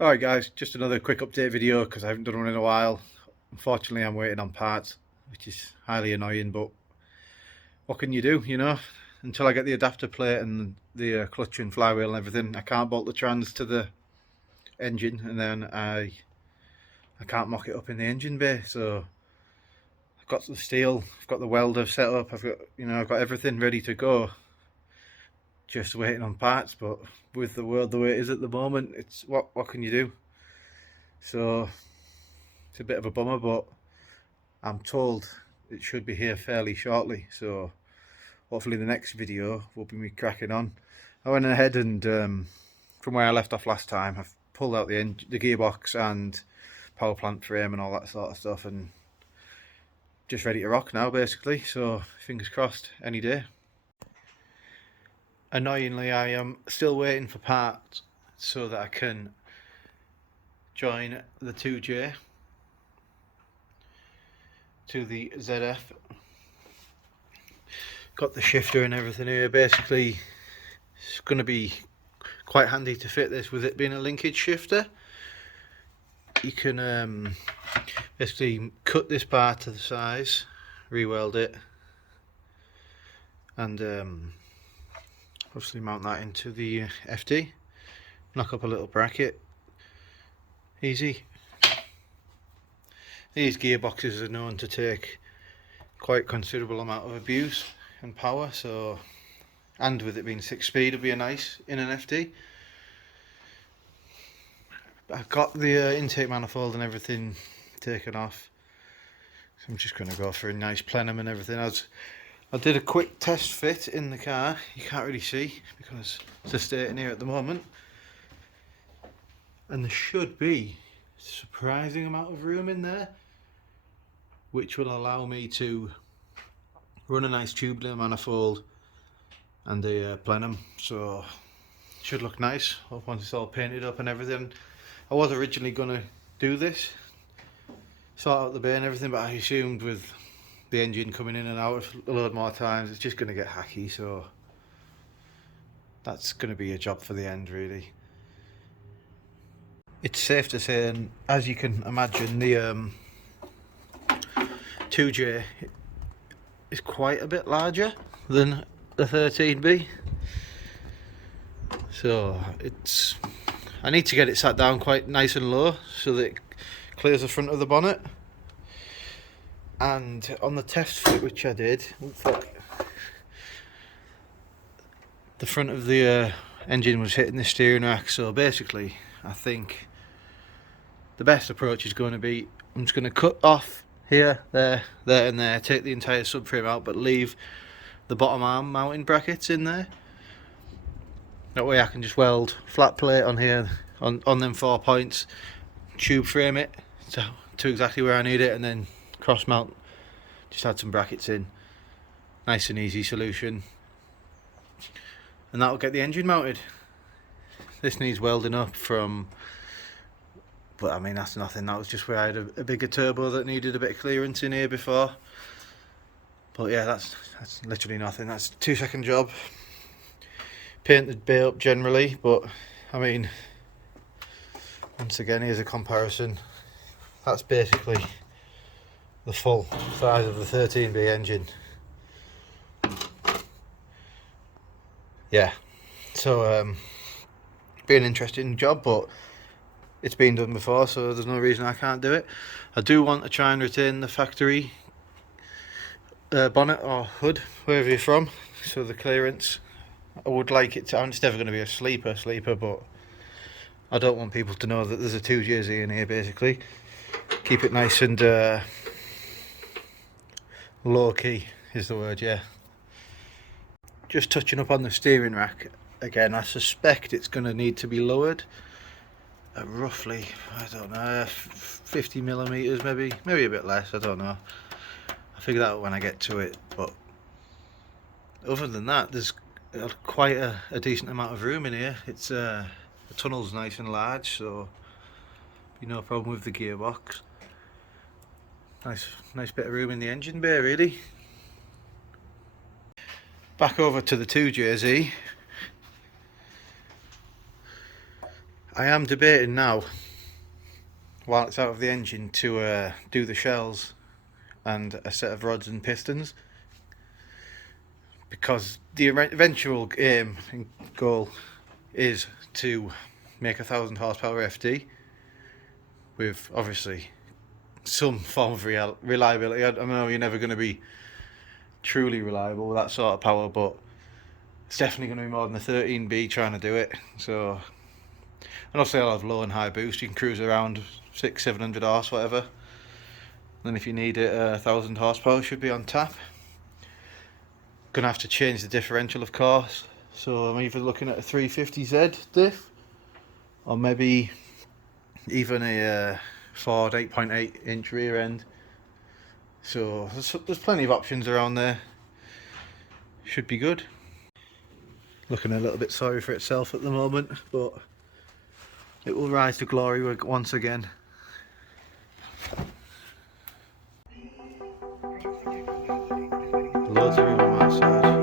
Alright guys, just another quick update video because I haven't done one in a while. Unfortunately I'm waiting on parts, which is highly annoying, but what can you do, you know? Until I get the adapter plate and the clutch and flywheel and everything, I can't bolt the trans to the engine, and then I can't mock it up in the engine bay. So I've got the steel, I've got the welder set up, I've got everything ready to go. Just waiting on parts, but with the world the way it is at the moment, it's what can you do? So it's a bit of a bummer, but I'm told it should be here fairly shortly, so hopefully the next video will be me cracking on. I went ahead and from where I left off last time, I've pulled out the gearbox and power plant frame and all that sort of stuff, and just ready to rock now basically, so fingers crossed any day. Annoyingly, I am still waiting for parts so that I can join the 2J to the ZF. Got the shifter and everything here. Basically, it's going to be quite handy to fit this with it being a linkage shifter. You can basically cut this part to the size, re-weld it, and obviously mount that into the FD, knock up a little bracket, easy. These gearboxes are known to take quite considerable amount of abuse and power, so, and with it being 6-speed, it'll be nice in an FD. I've got the intake manifold and everything taken off, so I'm just going to go for a nice plenum and everything. As I did a quick test fit in the car, you can't really see because it's just sitting here at the moment, and there should be a surprising amount of room in there, which will allow me to run a nice tubular manifold and a plenum, so it should look nice once it's all painted up and everything. I was originally going to do this, sort out the bay and everything, but I assumed with the engine coming in and out a load more times, it's just going to get hacky, so that's going to be a job for the end really. It's safe to say, and as you can imagine, the 2J is quite a bit larger than the 13B, so I need to get it sat down quite nice and low so that it clears the front of the bonnet. And on the test fit which I did, the front of the engine was hitting the steering rack, so basically I think the best approach is going to be, I'm just going to cut off here, there and there, take the entire subframe out but leave the bottom arm mounting brackets in there. That way I can just weld flat plate on here, on them 4 points, tube frame it to exactly where I need it, and then cross mount, just add some brackets in. Nice and easy solution. And that'll get the engine mounted. This needs welding up from, but I mean that's nothing, that was just where I had a bigger turbo that needed a bit of clearance in here before. But yeah, that's literally nothing, that's a 2-second job. Paint the bay up generally, but I mean, once again, here's a comparison. That's basically the full size of the 13B engine. Yeah, so be an interesting job, but it's been done before, so there's no reason I can't do it. I do want to try and retain the factory bonnet or hood, wherever you're from, so the clearance, I would like it to, it's never going to be a sleeper, but I don't want people to know that there's a 2JZ in here basically. Keep it nice and low key is the word, yeah. Just touching up on the steering rack again, I suspect it's going to need to be lowered at roughly, I don't know, 50 millimeters, maybe a bit less, I don't know. I'll figure that out when I get to it, but other than that, there's quite a decent amount of room in here. It's the tunnel's nice and large, so be no problem with the gearbox. Nice bit of room in the engine bay really. Back over to the 2JZ. I am debating now, while it's out of the engine, to do the shells and a set of rods and pistons, because the eventual aim and goal is to make 1,000 horsepower FD with obviously some form of reliability. I know you're never going to be truly reliable with that sort of power, but it's definitely going to be more than a 13B trying to do it. So, and obviously I'll have low and high boost. You can cruise around 600-700 horse, whatever. Then if you need it, 1,000 horsepower should be on tap. Gonna have to change the differential, of course. So I'm either looking at a 350Z diff, or maybe even a Ford 8.8 inch rear end. So there's plenty of options around there. Should be good. Looking a little bit sorry for itself at the moment, but it will rise to glory once again. Loads of room on my side.